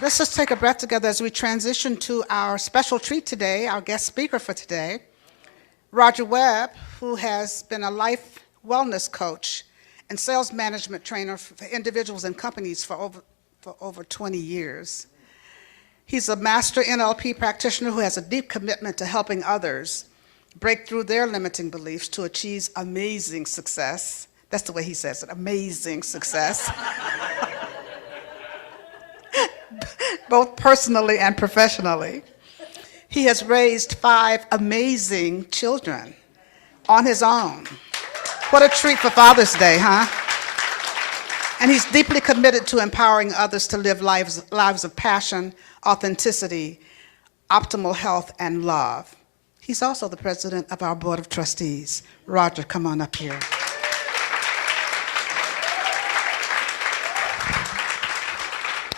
Let's just take a breath together as we transition to our special treat today, our guest speaker for today, Roger Webb, who has been a life wellness coach and sales management trainer for individuals and companies for over 20 years. He's a master NLP practitioner who has a deep commitment to helping others break through their limiting beliefs to achieve amazing success. That's the way he says it, amazing success. Both personally and professionally. He has raised 5 amazing children on his own. What a treat for Father's Day, huh? And he's deeply committed to empowering others to live lives of passion, authenticity, optimal health, and love. He's also the president of our board of trustees. Roger, come on up here.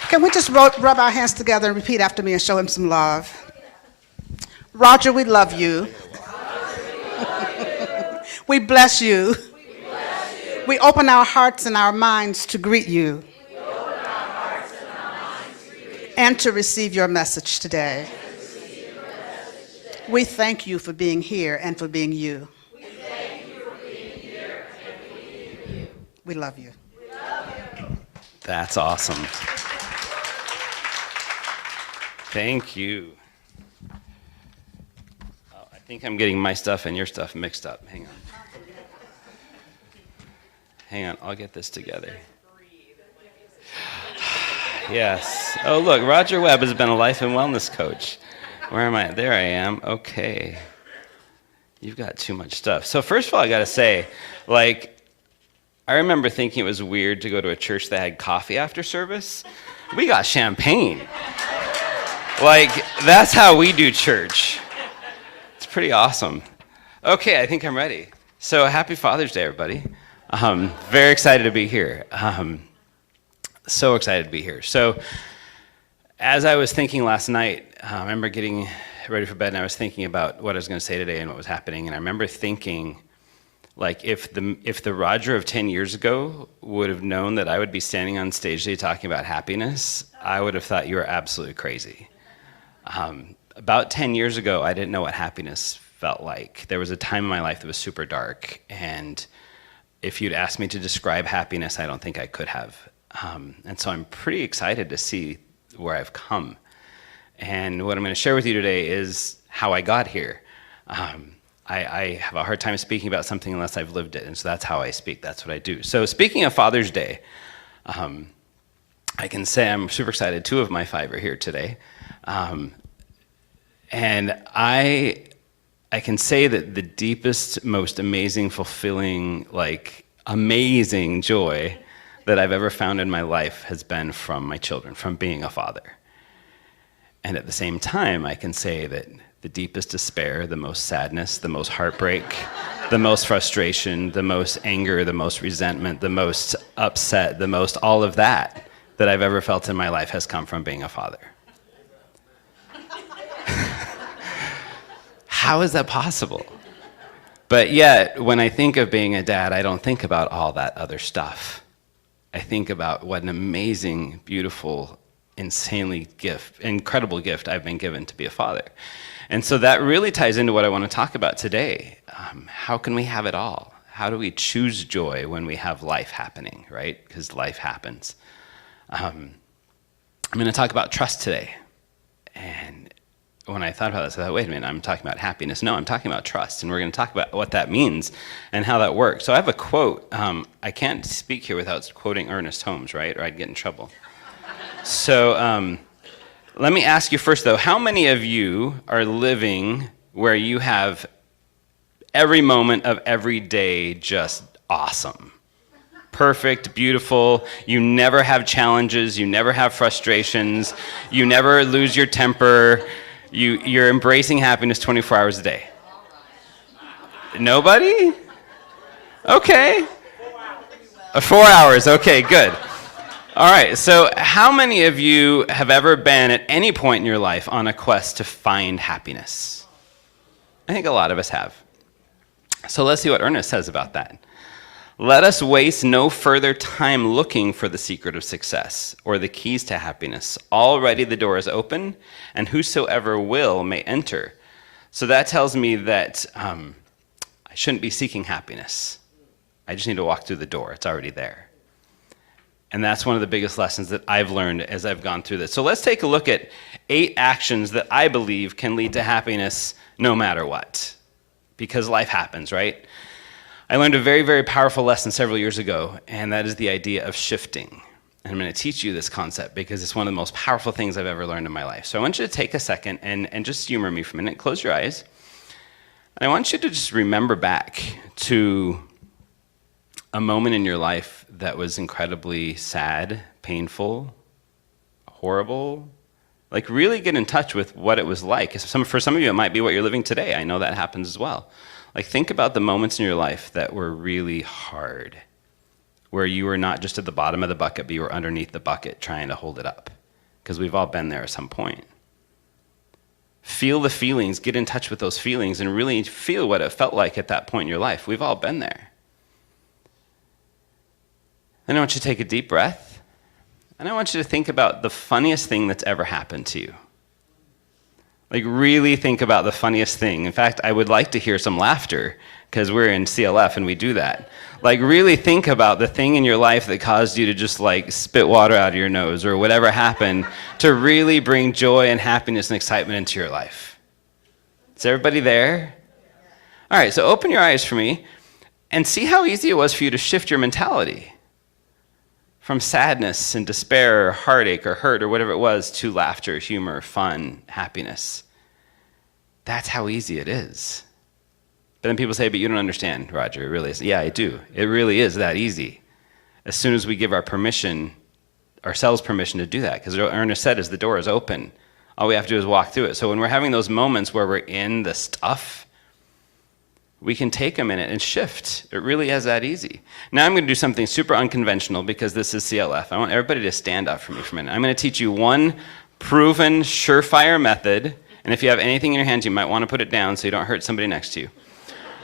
Can we just rub our hands together and repeat after me and show him some love? Roger, we love you. We bless you. We open our hearts and our minds to greet you and to receive your message today. We thank you for being here and for being you. We love you. That's awesome. Thank you. Oh, I think I'm getting my stuff and your stuff mixed up. Hang on. Hang on, I'll get this together. Yes. Oh, look, Roger Webb has been a life and wellness coach. Where am I? There I am. Okay. You've got too much stuff. So first of all, I got to say, I remember thinking it was weird to go to a church that had coffee after service. We got champagne. That's how we do church. It's pretty awesome. Okay, I think I'm ready. So happy Father's Day, everybody. Very excited to be here. So excited to be here. So as I was thinking last night, I remember getting ready for bed and I was thinking about what I was going to say today and what was happening. And I remember thinking, if the Roger of 10 years ago would have known that I would be standing on stage today talking about happiness, I would have thought you were absolutely crazy. About 10 years ago, I didn't know what happiness felt like. There was a time in my life that was super dark, and if you'd asked me to describe happiness, I don't think I could have. And so I'm pretty excited to see where I've come. And what I'm going to share with you today is how I got here. I have a hard time speaking about something unless I've lived it, and so that's how I speak. That's what I do. So speaking of Father's Day, I can say I'm super excited. 2 of my 5 are here today. And I can say that the deepest, most amazing, fulfilling, amazing joy that I've ever found in my life has been from my children, from being a father. And at the same time, I can say that the deepest despair, the most sadness, the most heartbreak, the most frustration, the most anger, the most resentment, the most upset, the most all of that I've ever felt in my life has come from being a father. How is that possible? But yet, when I think of being a dad, I don't think about all that other stuff. I think about what an amazing, beautiful, incredible gift I've been given to be a father. And so that really ties into what I want to talk about today. How can we have it all? How do we choose joy when we have life happening, right? Because life happens. I'm going to talk about trust today. And when I thought about this, I thought, wait a minute, I'm talking about happiness. No, I'm talking about trust, and we're going to talk about what that means and how that works. So I have a quote. I can't speak here without quoting Ernest Holmes, right, or I'd get in trouble. So let me ask you first, though, how many of you are living where you have every moment of every day just awesome? Perfect, beautiful, you never have challenges, you never have frustrations, you never lose your temper, you're embracing happiness 24 hours a day. Nobody? Okay. 4 hours, okay, good. All right, so how many of you have ever been at any point in your life on a quest to find happiness? I think a lot of us have. So let's see what Ernest says about that. Let us waste no further time looking for the secret of success or the keys to happiness. Already the door is open, and whosoever will may enter. So that tells me that I shouldn't be seeking happiness. I just need to walk through the door. It's already there. And that's one of the biggest lessons that I've learned as I've gone through this. So let's take a look at 8 actions that I believe can lead to happiness no matter what. Because life happens, right? I learned a very, very powerful lesson several years ago, and that is the idea of shifting. And I'm going to teach you this concept because it's one of the most powerful things I've ever learned in my life. So I want you to take a second and just humor me for a minute. Close your eyes. And I want you to just remember back to a moment in your life that was incredibly sad, painful, horrible. Like really get in touch with what it was like. For some of you, it might be what you're living today. I know that happens as well. Like think about the moments in your life that were really hard, where you were not just at the bottom of the bucket, but you were underneath the bucket trying to hold it up. Because we've all been there at some point. Feel the feelings, get in touch with those feelings, and really feel what it felt like at that point in your life. We've all been there. Then I want you to take a deep breath, and I want you to think about the funniest thing that's ever happened to you. Like really think about the funniest thing. In fact, I would like to hear some laughter because we're in CLF and we do that. Like really think about the thing in your life that caused you to just like spit water out of your nose or whatever happened to really bring joy and happiness and excitement into your life. Is everybody there? All right, so open your eyes for me and see how easy it was for you to shift your mentality from sadness and despair or heartache or hurt or whatever it was to laughter, humor, fun, happiness. That's how easy it is. But then people say, but you don't understand, Roger. It really is. Yeah, I do. It really is that easy. As soon as we give ourselves permission to do that, because Ernest said, as the door is open, all we have to do is walk through it. So when we're having those moments where we're in the stuff, we can take a minute and shift. It really is that easy. Now I'm going to do something super unconventional because this is CLF. I want everybody to stand up for me for a minute. I'm going to teach you one proven, surefire method. And if you have anything in your hands, you might want to put it down so you don't hurt somebody next to you.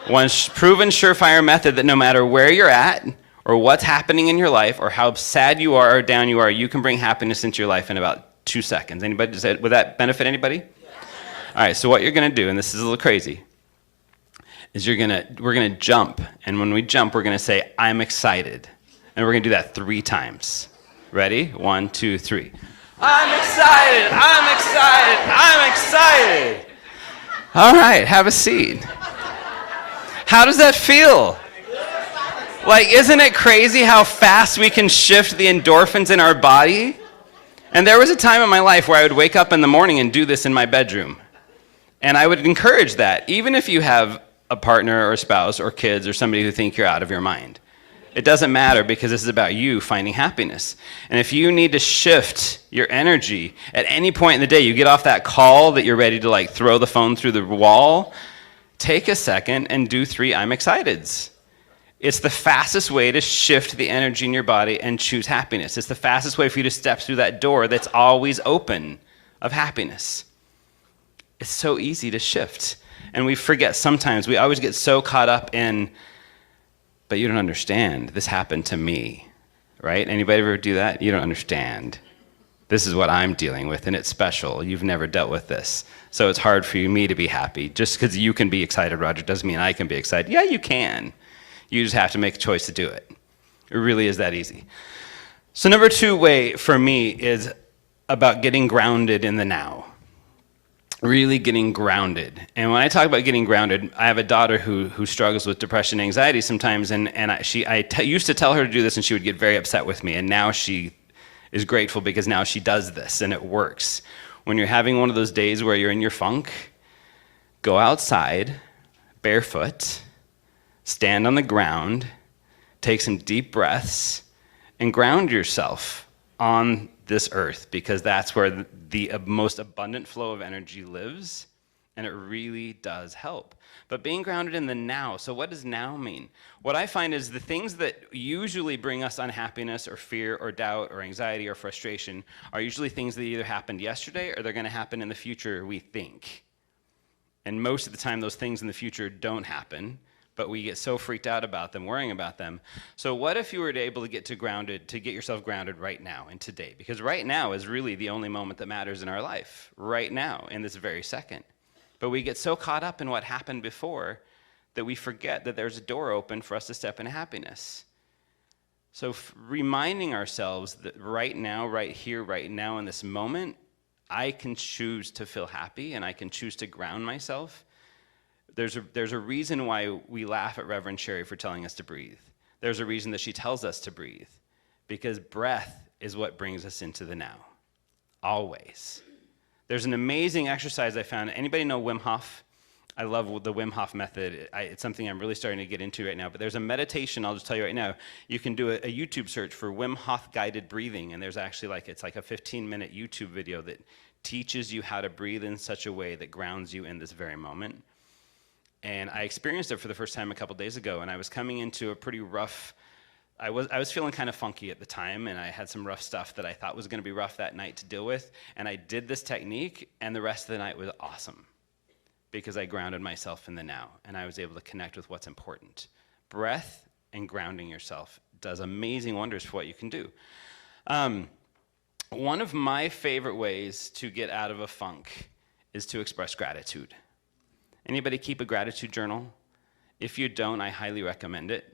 One proven, surefire method that no matter where you're at or what's happening in your life or how sad you are or down you are, you can bring happiness into your life in about 2 seconds. Anybody? Would that benefit anybody? Yeah. All right, so what you're going to do, and this is a little crazy, is we're gonna jump, and when we jump, we're gonna say, I'm excited. And we're gonna do that 3 times. Ready? 1, 2, 3. I'm excited, I'm excited, I'm excited. All right, have a seat. How does that feel? Like, isn't it crazy how fast we can shift the endorphins in our body? And there was a time in my life where I would wake up in the morning and do this in my bedroom. And I would encourage that, even if you have a partner or a spouse or kids or somebody who think you're out of your mind. It doesn't matter because this is about you finding happiness. And if you need to shift your energy at any point in the day, you get off that call that you're ready to like throw the phone through the wall, take a second and do 3 I'm exciteds. It's the fastest way to shift the energy in your body and choose happiness. It's the fastest way for you to step through that door that's always open of happiness. It's so easy to shift. And we forget sometimes, we always get so caught up in, but you don't understand. This happened to me, right? Anybody ever do that? You don't understand. This is what I'm dealing with, and it's special. You've never dealt with this. So it's hard for me to be happy. Just because you can be excited, Roger, doesn't mean I can be excited. Yeah, you can. You just have to make a choice to do it. It really is that easy. So number 2 way for me is about getting grounded in the now. Really getting grounded. And when I talk about getting grounded, I have a daughter who struggles with depression and anxiety sometimes, and I used to tell her to do this, and she would get very upset with me, and now she is grateful because now she does this, and it works. When you're having one of those days where you're in your funk, go outside, barefoot, stand on the ground, take some deep breaths, and ground yourself on this earth, because that's where the most abundant flow of energy lives, and it really does help. But being grounded in the now, so what does now mean? What I find is the things that usually bring us unhappiness or fear or doubt or anxiety or frustration are usually things that either happened yesterday or they're going to happen in the future, we think. And most of the time those things in the future don't happen, but we get so freaked out about them, worrying about them. So what if you were able to get yourself grounded right now and today? Because right now is really the only moment that matters in our life, right now, in this very second. But we get so caught up in what happened before that we forget that there's a door open for us to step into happiness. So reminding ourselves that right now, right here, right now, in this moment, I can choose to feel happy and I can choose to ground myself. There's a reason why we laugh at Reverend Sherry for telling us to breathe. There's a reason that she tells us to breathe, because breath is what brings us into the now, always. There's an amazing exercise I found. Anybody know Wim Hof? I love the Wim Hof method. It's something I'm really starting to get into right now. But there's a meditation, I'll just tell you right now. You can do a YouTube search for Wim Hof guided breathing, and there's actually it's like a 15-minute YouTube video that teaches you how to breathe in such a way that grounds you in this very moment. And I experienced it for the first time a couple days ago, and I was coming into a pretty rough, I was feeling kind of funky at the time, and I had some rough stuff that I thought was going to be rough that night to deal with. And I did this technique, and the rest of the night was awesome, because I grounded myself in the now, and I was able to connect with what's important. Breath and grounding yourself does amazing wonders for what you can do. One of my favorite ways to get out of a funk is to express gratitude. Anybody keep a gratitude journal? If you don't, I highly recommend it.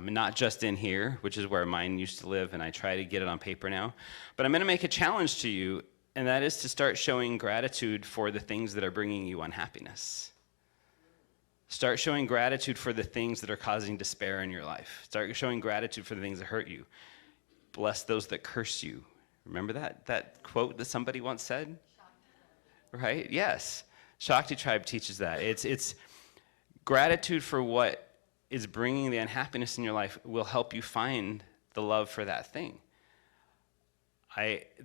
Not just in here, which is where mine used to live, and I try to get it on paper now. But I'm going to make a challenge to you, and that is to start showing gratitude for the things that are bringing you unhappiness. Start showing gratitude for the things that are causing despair in your life. Start showing gratitude for the things that hurt you. Bless those that curse you. Remember that quote that somebody once said? Right? Yes. Shakti Tribe teaches that. It's gratitude for what is bringing the unhappiness in your life will help you find the love for that thing.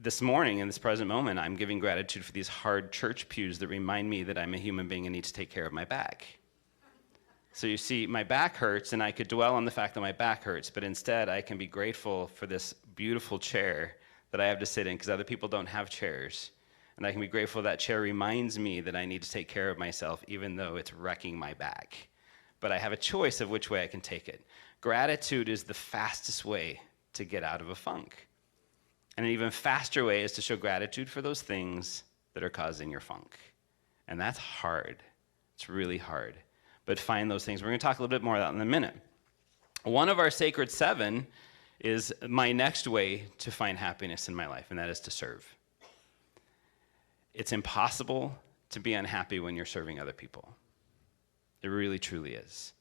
This morning, in this present moment, I'm giving gratitude for these hard church pews that remind me that I'm a human being and need to take care of my back. So you see, my back hurts, and I could dwell on the fact that my back hurts, but instead I can be grateful for this beautiful chair that I have to sit in because other people don't have chairs. And I can be grateful that chair reminds me that I need to take care of myself, even though it's wrecking my back. But I have a choice of which way I can take it. Gratitude is the fastest way to get out of a funk. And an even faster way is to show gratitude for those things that are causing your funk. And that's hard. It's really hard. But find those things. We're going to talk a little bit more about that in a minute. One of our sacred 7 is my next way to find happiness in my life, and that is to serve. It's impossible to be unhappy when you're serving other people. It really, truly is.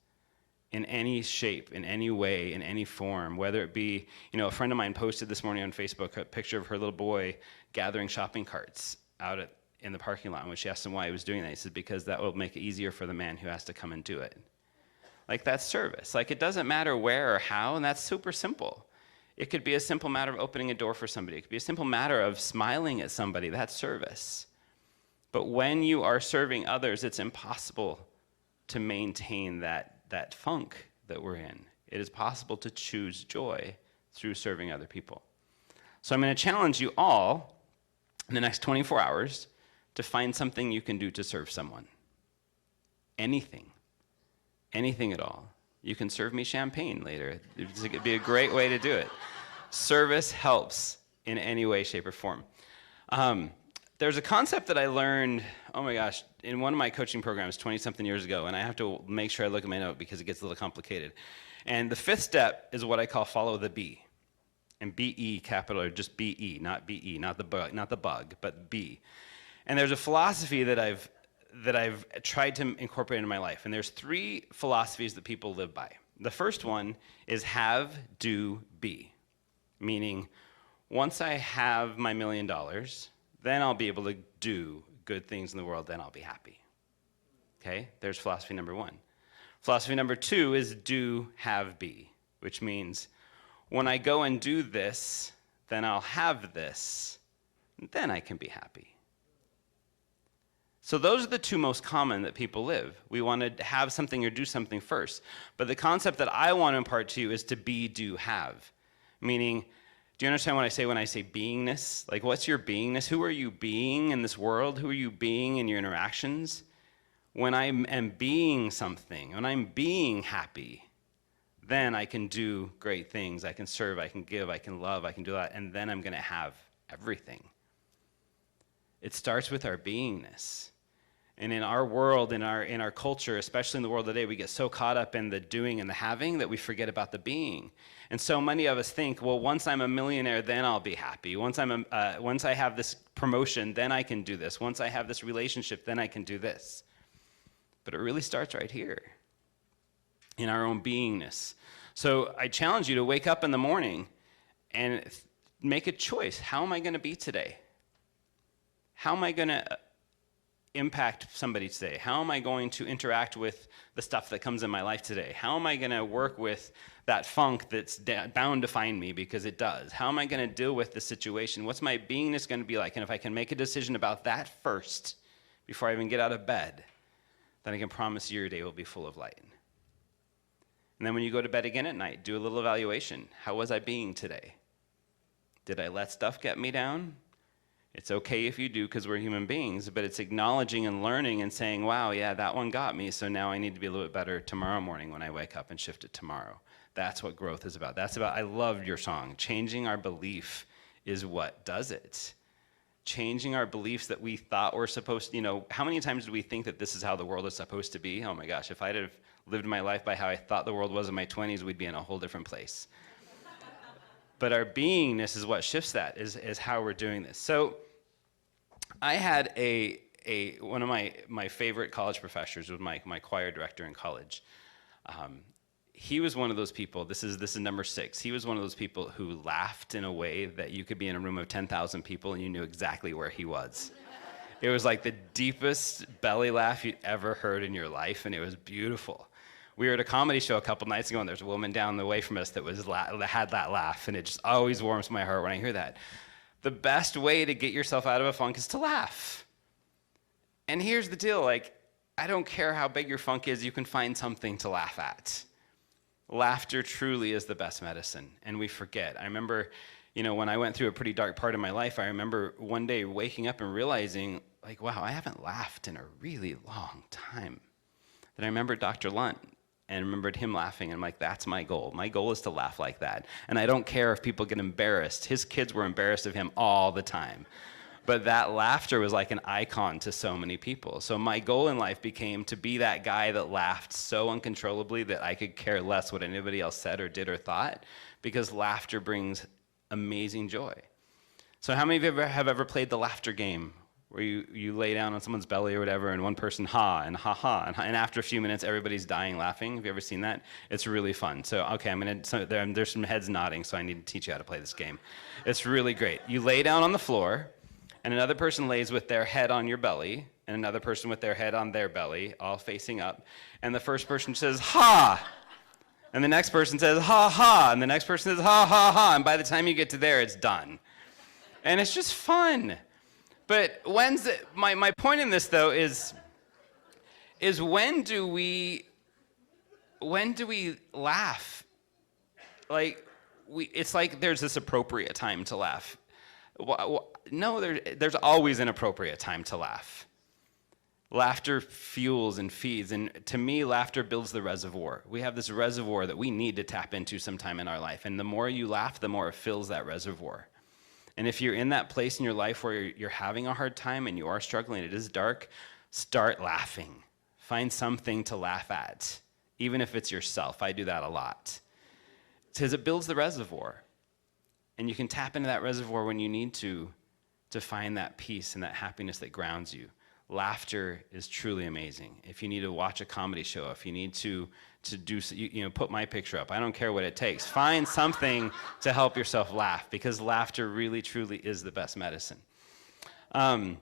In any shape, in any way, in any form, whether it be, a friend of mine posted this morning on Facebook a picture of her little boy gathering shopping carts out in the parking lot. And when she asked him why he was doing that, he said, because that will make it easier for the man who has to come and do it. That's service. It doesn't matter where or how, and that's super simple. It could be a simple matter of opening a door for somebody. It could be a simple matter of smiling at somebody. That's service. But when you are serving others, it's impossible to maintain that funk that we're in. It is possible to choose joy through serving other people. So I'm going to challenge you all in the next 24 hours to find something you can do to serve someone. Anything. Anything at all. You can serve me champagne later. It'd be a great way to do it. Service helps in any way, shape, or form. There's a concept that I learned, in one of my coaching programs 20-something years ago, and I have to make sure I look at my note because it gets a little complicated. And the 5th step is what I call follow the B. And B-E, capital, or just B-E, not B-E, not the bug, but B. And there's a philosophy that I've tried to incorporate into my life. And there's 3 philosophies that people live by. The first one is have, do, be. Meaning, once I have my $1 million, then I'll be able to do good things in the world, then I'll be happy. Okay? There's philosophy number 1. Philosophy number 2 is do, have, be, which means when I go and do this, then I'll have this, then I can be happy. So those are the 2 most common that people live. We want to have something or do something first. But the concept that I want to impart to you is to be, do, have. Meaning, do you understand what I say when I say beingness? What's your beingness? Who are you being in this world? Who are you being in your interactions? When I am being something, when I'm being happy, then I can do great things. I can serve, I can give, I can love, I can do that, and then I'm going to have everything. It starts with our beingness. And in our world, in our culture, especially in the world today, we get so caught up in the doing and the having that we forget about the being. And so many of us think, well, once I'm a millionaire, then I'll be happy. Once I have this promotion, then I can do this. Once I have this relationship, then I can do this. But it really starts right here, in our own beingness. So I challenge you to wake up in the morning and make a choice. How am I going to be today? How am I going to impact somebody today? How am I going to interact with the stuff that comes in my life today? How am I going to work with that funk that's bound to find me, because it does? How am I going to deal with the situation? What's my beingness going to be like? And if I can make a decision about that first, before I even get out of bed, then I can promise you your day will be full of light. And then when you go to bed again at night, do a little evaluation. How was I being today? Did I let stuff get me down? It's okay if you do, because we're human beings, but it's acknowledging and learning and saying, wow, yeah, that one got me, so now I need to be a little bit better tomorrow morning when I wake up and shift it tomorrow. That's what growth is about. I loved your song. Changing our belief is what does it. Changing our beliefs that we thought were supposed to, how many times do we think that this is how the world is supposed to be? Oh my gosh, if I'd have lived my life by how I thought the world was in my 20s, we'd be in a whole different place. But our beingness is what shifts that, is how we're doing this. So I had one of my favorite college professors was my choir director in college. He was one of those people, this is number 6, he was one of those people who laughed in a way that you could be in a room of 10,000 people and you knew exactly where he was. It was like the deepest belly laugh you'd ever heard in your life, and it was beautiful. We were at a comedy show a couple nights ago, and there's a woman down the way from us that had that laugh, and it just always warms my heart when I hear that. The best way to get yourself out of a funk is to laugh. And here's the deal, I don't care how big your funk is, you can find something to laugh at. Laughter truly is the best medicine, and we forget. I remember, when I went through a pretty dark part of my life, I remember one day waking up and realizing, wow, I haven't laughed in a really long time. Then I remembered Dr. Lunt, and remembered him laughing, and I'm like, that's my goal. My goal is to laugh like that. And I don't care if people get embarrassed. His kids were embarrassed of him all the time. But that laughter was like an icon to so many people. So my goal in life became to be that guy that laughed so uncontrollably that I could care less what anybody else said or did or thought, because laughter brings amazing joy. So how many of you have ever played the laughter game, where you lay down on someone's belly or whatever, and one person ha, and after a few minutes, everybody's dying laughing? Have you ever seen that? It's really fun. So, okay, there's some heads nodding, so I need to teach you how to play this game. It's really great. You lay down on the floor, and another person lays with their head on your belly, and another person with their head on their belly, all facing up, and the first person says, ha! And the next person says, ha, ha! And the next person says, ha, ha, ha! And by the time you get to there, it's done. And it's just fun. But my point in this, though, is when do we laugh? It's like there's this appropriate time to laugh. No, there's always an appropriate time to laugh. Laughter fuels and feeds, and to me, laughter builds the reservoir. We have this reservoir that we need to tap into sometime in our life, and the more you laugh, the more it fills that reservoir. And if you're in that place in your life where you're having a hard time and you are struggling, it is dark, start laughing. Find something to laugh at, even if it's yourself. I do that a lot. Because it builds the reservoir. And you can tap into that reservoir when you need to find that peace and that happiness that grounds you. Laughter is truly amazing. If you need to watch a comedy show, if you need to do, put my picture up. I don't care what it takes. Find something to help yourself laugh, because laughter really, truly is the best medicine. My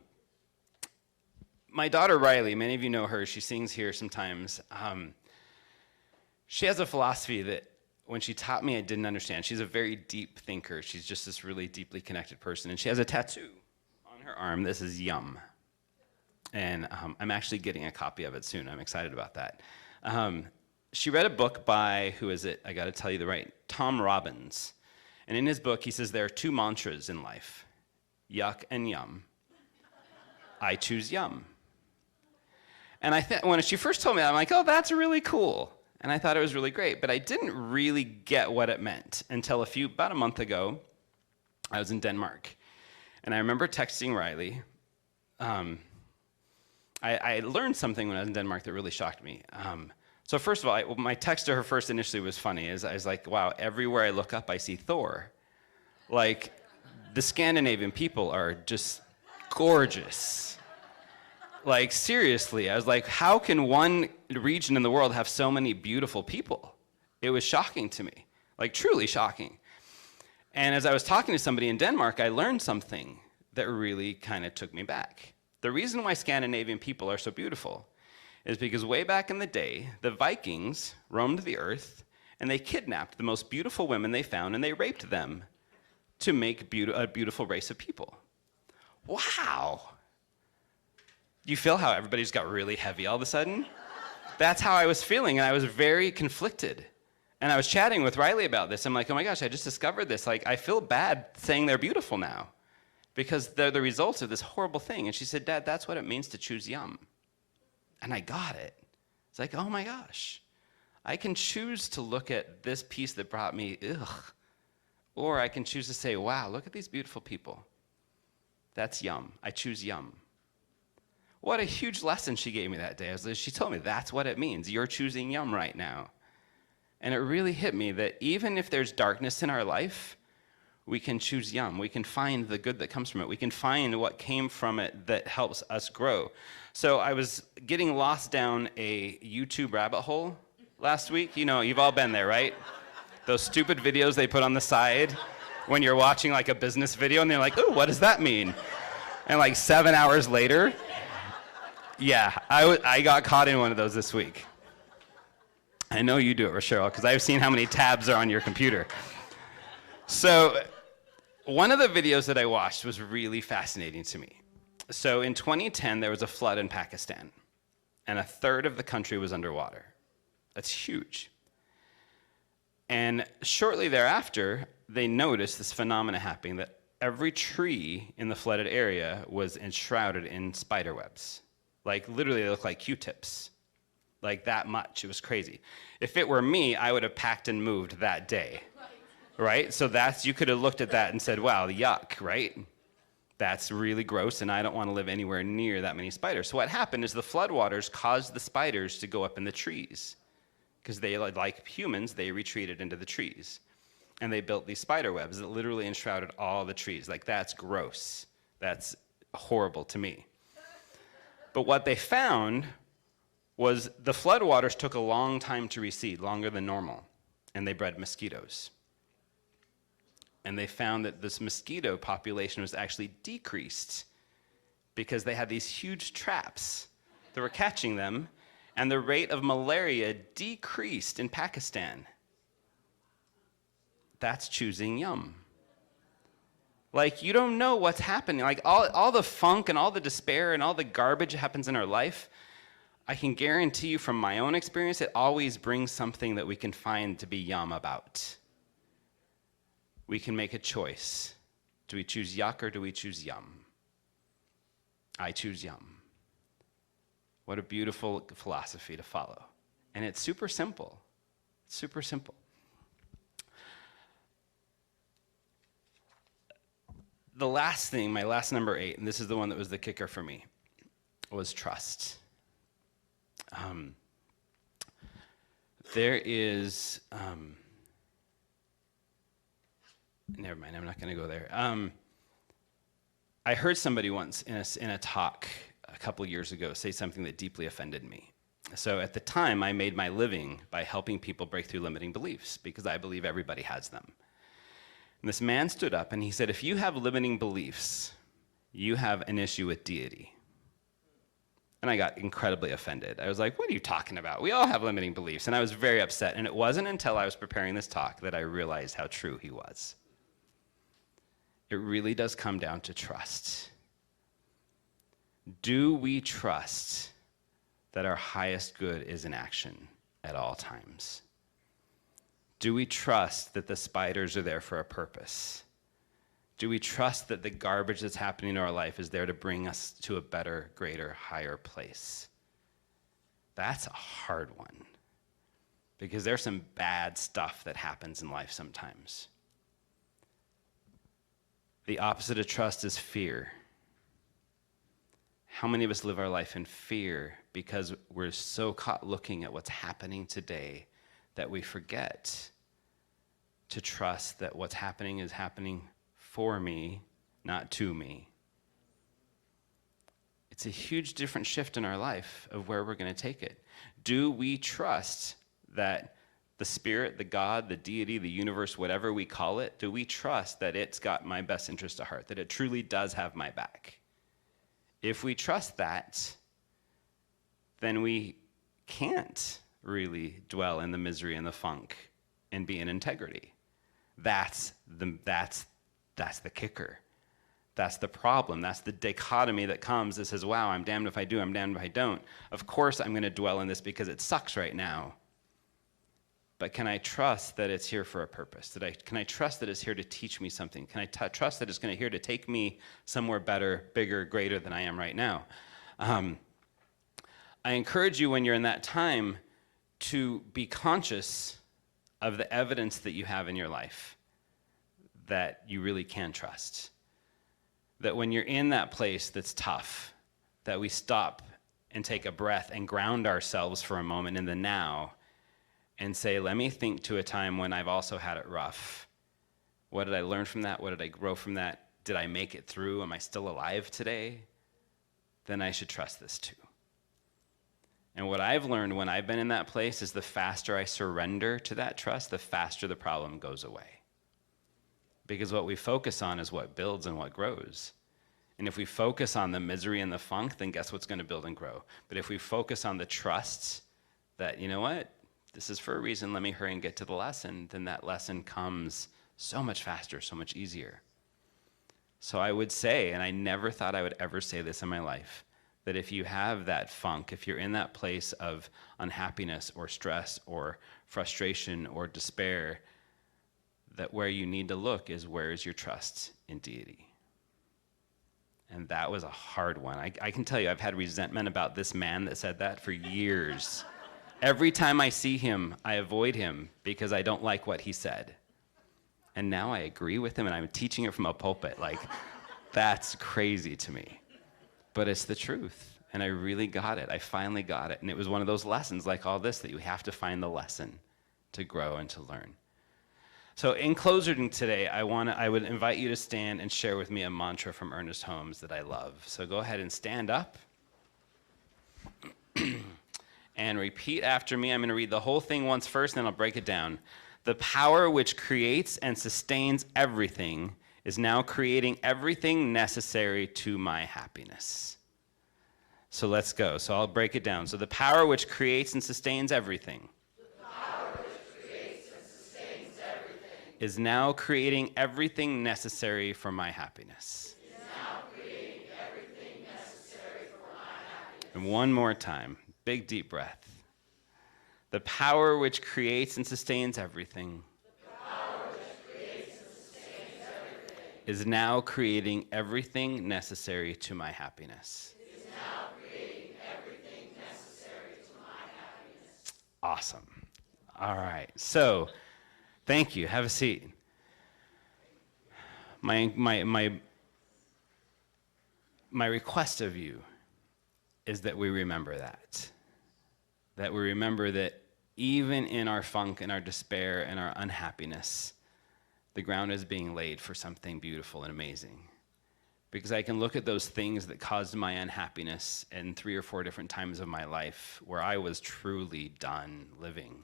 daughter Riley, many of you know her. She sings here sometimes. She has a philosophy that when she taught me, I didn't understand. She's a very deep thinker. She's just this really deeply connected person. And she has a tattoo on her arm. This is Yum. And I'm actually getting a copy of it soon. I'm excited about that. She read a book by, who is it? I got to tell you Tom Robbins. And in his book, he says there are 2 mantras in life: yuck and yum. I choose yum. And when she first told me that, I'm like, oh, that's really cool. And I thought it was really great, but I didn't really get what it meant until about a month ago, I was in Denmark. And I remember texting Riley. I learned something when I was in Denmark that really shocked me. So first of all, my text to her first initially was funny. I was like, wow, everywhere I look up, I see Thor. Like, the Scandinavian people are just gorgeous. Like, seriously, I was like, how can one region in the world have so many beautiful people? It was shocking to me, like truly shocking. And as I was talking to somebody in Denmark, I learned something that really kind of took me back. The reason why Scandinavian people are so beautiful is because way back in the day, the Vikings roamed the earth and they kidnapped the most beautiful women they found and they raped them to make a beautiful race of people. Wow. You feel how everybody's got really heavy all of a sudden? That's how I was feeling, and I was very conflicted. And I was chatting with Riley about this. I'm like, oh my gosh, I just discovered this. Like, I feel bad saying they're beautiful now because they're the results of this horrible thing. And she said, Dad, that's what it means to choose yum. And I got it. It's like, oh my gosh, I can choose to look at this piece that brought me, ugh. Or I can choose to say, wow, look at these beautiful people. That's yum. I choose yum. What a huge lesson she gave me that day. She told me that's what it means. You're choosing yum right now. And it really hit me that even if there's darkness in our life, we can choose yum. We can find the good that comes from it. We can find what came from it that helps us grow. So I was getting lost down a YouTube rabbit hole last week. You know, you've all been there, right? Those stupid videos they put on the side when you're watching like a business video and they're like, oh, what does that mean? And like 7 hours later, yeah, I got caught in one of those this week. I know you do it, Rochelle, because I've seen how many tabs are on your computer. So one of the videos that I watched was really fascinating to me. So in 2010, there was a flood in Pakistan, and a third of the country was underwater. That's huge. And shortly thereafter, they noticed this phenomena happening, that every tree in the flooded area was enshrouded in spider webs. Like, literally, they looked like Q-tips. Like, that much. It was crazy. If it were me, I would have packed and moved that day. Right? So you could have looked at that and said, wow, yuck, right? That's really gross, and I don't want to live anywhere near that many spiders. So what happened is the floodwaters caused the spiders to go up in the trees. Because they, like humans, they retreated into the trees. And they built these spider webs that literally enshrouded all the trees. Like, that's gross. That's horrible to me. But what they found was the floodwaters took a long time to recede, longer than normal, and they bred mosquitoes. And they found that this mosquito population was actually decreased because they had these huge traps that were catching them, and the rate of malaria decreased in Pakistan. That's choosing yum. Like, you don't know what's happening. Like, all the funk and all the despair and all the garbage that happens in our life, I can guarantee you from my own experience, it always brings something that we can find to be yum about. We can make a choice. Do we choose yuck or do we choose yum? I choose yum. What a beautiful philosophy to follow. And it's super simple. It's super simple. The last thing, my last number 8, and this is the one that was the kicker for me, was trust. There is, never mind, I'm not going to go there. I heard somebody once in a talk a couple years ago say something that deeply offended me. So at the time, I made my living by helping people break through limiting beliefs because I believe everybody has them. And this man stood up and he said, if you have limiting beliefs, you have an issue with deity. And I got incredibly offended. I was like, what are you talking about? We all have limiting beliefs. And I was very upset. And it wasn't until I was preparing this talk that I realized how true he was. It really does come down to trust. Do we trust that our highest good is in action at all times? Do we trust that the spiders are there for a purpose? Do we trust that the garbage that's happening in our life is there to bring us to a better, greater, higher place? That's a hard one, because there's some bad stuff that happens in life sometimes. The opposite of trust is fear. How many of us live our life in fear because we're so caught looking at what's happening today that we forget to trust that what's happening is happening for me, not to me? It's a huge different shift in our life of where we're going to take it. Do we trust that the Spirit, the God, the deity, the universe, whatever we call it, do we trust that it's got my best interest at heart, that it truly does have my back? If we trust that, then we can't really dwell in the misery and the funk and be in integrity. That's the kicker. That's the problem. That's the dichotomy that comes that says, wow, I'm damned if I do, I'm damned if I don't. Of course I'm going to dwell in this because it sucks right now. But can I trust that it's here for a purpose? Can I trust that it's here to teach me something? Can I trust that it's going to here to take me somewhere better, bigger, greater than I am right now? I encourage you when you're in that time to be conscious of the evidence that you have in your life that you really can trust. That when you're in that place that's tough, that we stop and take a breath and ground ourselves for a moment in the now and say, let me think to a time when I've also had it rough. What did I learn from that? What did I grow from that? Did I make it through? Am I still alive today? Then I should trust this too. And what I've learned when I've been in that place is the faster I surrender to that trust, the faster the problem goes away. Because what we focus on is what builds and what grows. And if we focus on the misery and the funk, then guess what's going to build and grow? But if we focus on the trust that, you know what, this is for a reason, let me hurry and get to the lesson, then that lesson comes so much faster, so much easier. So I would say, and I never thought I would ever say this in my life, that if you have that funk, if you're in that place of unhappiness or stress or frustration or despair, that where you need to look is where is your trust in deity. And that was a hard one. I can tell you, I've had resentment about this man that said that for years. Every time I see him, I avoid him because I don't like what he said. And now I agree with him and I'm teaching it from a pulpit. Like, that's crazy to me. But it's the truth. And I really got it. I finally got it. And it was one of those lessons like all this that you have to find the lesson to grow and to learn. So in closing today, I would invite you to stand and share with me a mantra from Ernest Holmes that I love. So go ahead and stand up and repeat after me. I'm going to read the whole thing once first, then I'll break it down. The power which creates and sustains everything is now creating everything necessary to my happiness. So let's go. So I'll break it down. So the power which creates and sustains everything is now creating everything necessary for my happiness. And one more time, big deep breath. The power which creates and sustains everything is now creating everything necessary to my happiness. Awesome. All right. So, thank you. Have a seat. My request of you is that we remember that. That we remember that even in our funk and our despair and our unhappiness, the ground is being laid for something beautiful and amazing. Because I can look at those things that caused my unhappiness in 3 or 4 different times of my life where I was truly done living.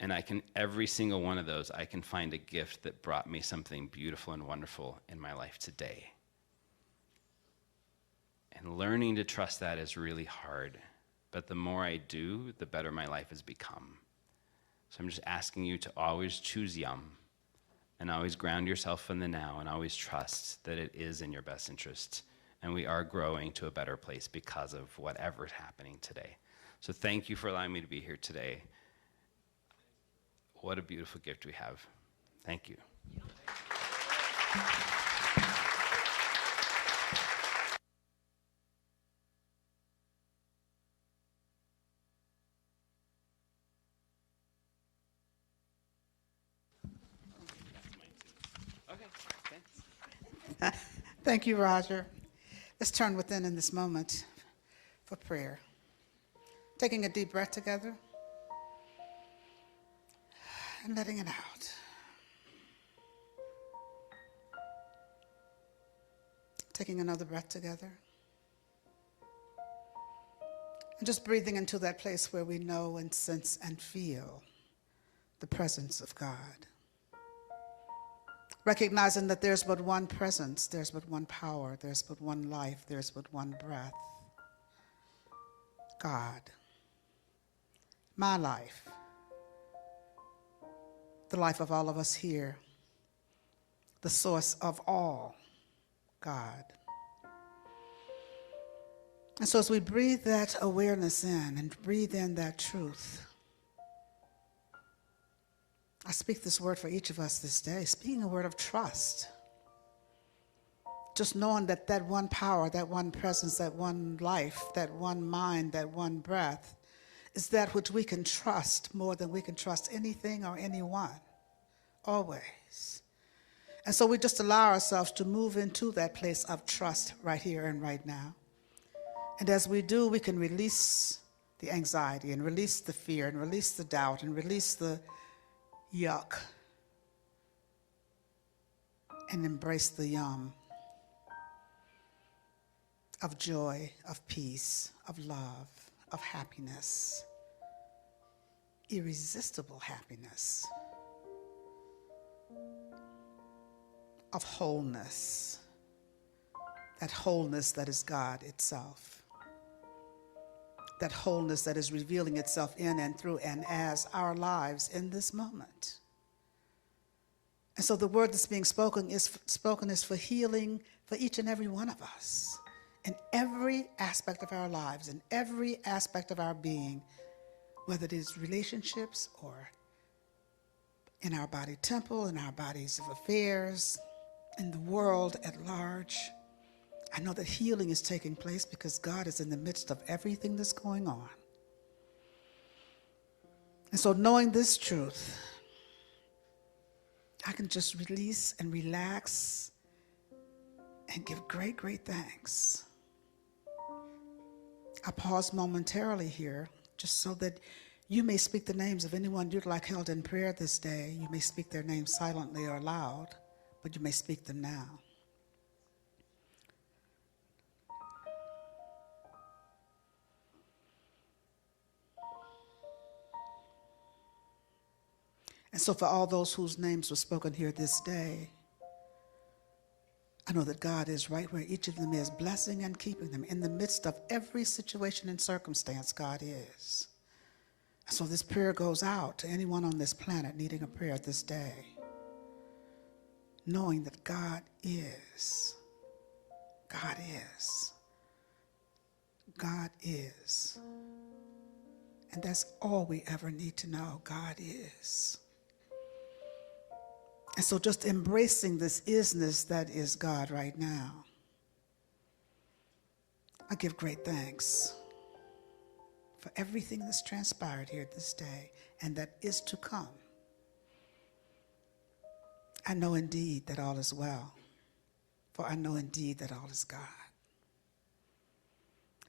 And every single one of those, I can find a gift that brought me something beautiful and wonderful in my life today. And learning to trust that is really hard. But the more I do, the better my life has become. So I'm just asking you to always choose yum and always ground yourself in the now and always trust that it is in your best interest. And we are growing to a better place because of whatever is happening today. So thank you for allowing me to be here today. What a beautiful gift we have. Thank you. Thank you, Roger. Let's turn within in this moment for prayer. Taking a deep breath together and letting it out. Taking another breath together. And just breathing into that place where we know and sense and feel the presence of God. Recognizing that there's but one presence, there's but one power, there's but one life, there's but one breath. God. My life. The life of all of us here. The source of all. God. And so as we breathe that awareness in and breathe in that truth, I speak this word for each of us this day, speaking a word of trust. Just knowing that that one power, that one presence, that one life, that one mind, that one breath is that which we can trust more than we can trust anything or anyone, always. And so we just allow ourselves to move into that place of trust right here and right now. And as we do, we can release the anxiety and release the fear and release the doubt and release the yuck and embrace the yum of joy, of peace, of love, of happiness, irresistible happiness, of wholeness, that wholeness that is God itself, that wholeness that is revealing itself in and through and as our lives in this moment. And so the word that's being spoken is for healing for each and every one of us in every aspect of our lives, in every aspect of our being, whether it is relationships or in our body temple, in our bodies of affairs, in the world at large. I know that healing is taking place because God is in the midst of everything that's going on. And so knowing this truth, I can just release and relax and give great, great thanks. I pause momentarily here just so that you may speak the names of anyone you'd like held in prayer this day. You may speak their names silently or loud, but you may speak them now. And so for all those whose names were spoken here this day, I know that God is right where each of them is, blessing and keeping them. In the midst of every situation and circumstance, God is. So this prayer goes out to anyone on this planet needing a prayer this day, knowing that God is. God is. God is. And that's all we ever need to know. God is. And so just embracing this isness that is God right now, I give great thanks for everything that's transpired here this day and that is to come. I know indeed that all is well, for I know indeed that all is God.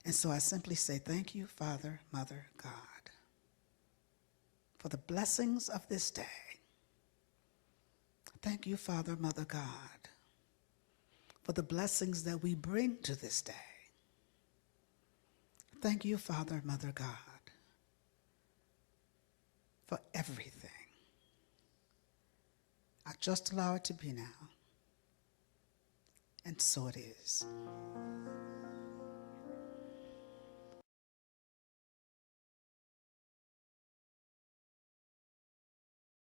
And so I simply say thank you, Father, Mother, God, for the blessings of this day. Thank you, Father, Mother, God, for the blessings that we bring to this day. Thank you, Father, Mother, God, for everything. I just allow it to be now. And so it is.